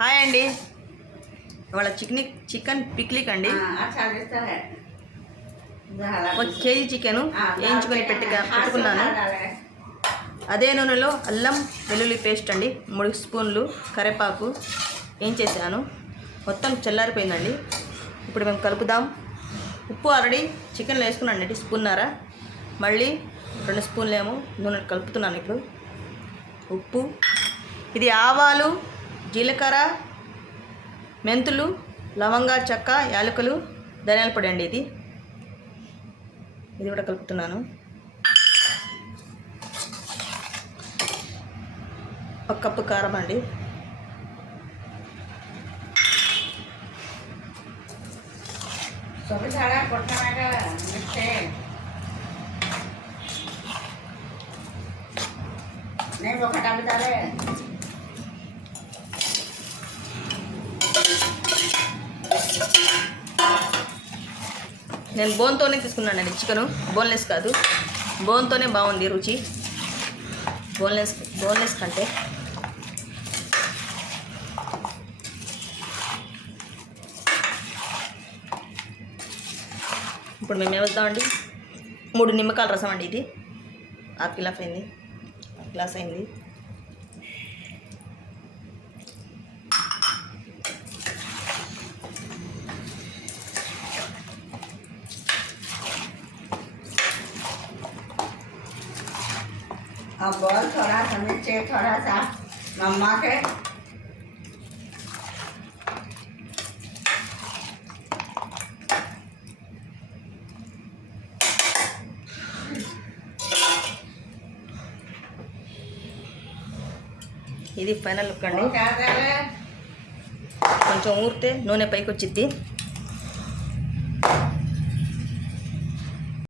హాయ్ అండి. ఇవాళ చికెన్ పిక్లిక్ అండి. ఒక కేజీ చికెను వేయించుకొని పెట్టుకున్నాను. అదే నూనెలో అల్లం వెల్లుల్లి పేస్ట్ అండి 3 స్పూన్లు, కరివేపాకు వేయించేసాను. మొత్తం చల్లారిపోయిందండి. ఇప్పుడు మేము కలుపుదాం. ఉప్పు ఆల్రెడీ చికెన్లో వేసుకున్నాను అండి, స్పూన్నర. మళ్ళీ 2 స్పూన్లు ఏమో నూనె కలుపుతున్నాను. ఇప్పుడు ఉప్పు, ఇది ఆవాలు, జీలకర్ర, మెంతులు, లవంగా, చెక్క, యాలకులు, ధనియాల పొడి అండి. ఇది కూడా కలుపుతున్నాను. ఒక కప్పు కారం అండి. నేను బోన్తోనే తీసుకున్నానండి చికెను, బోన్లెస్ కాదు. బోన్తోనే బాగుంది రుచి, బోన్లెస్ కంటే. ఇప్పుడు మేము ఏమవుతామండి, 3 నిమ్మకాయల రసం అండి. ఇది హాఫ్ గ్లాస్ అయింది. अब बोल थोड़ा सा मिर्ची, थोड़ा सा नमक है। ఇది ఫైనల్ లుక్ అండి. కొంచెం ఊరితే నూనె పైకి వచ్చింది.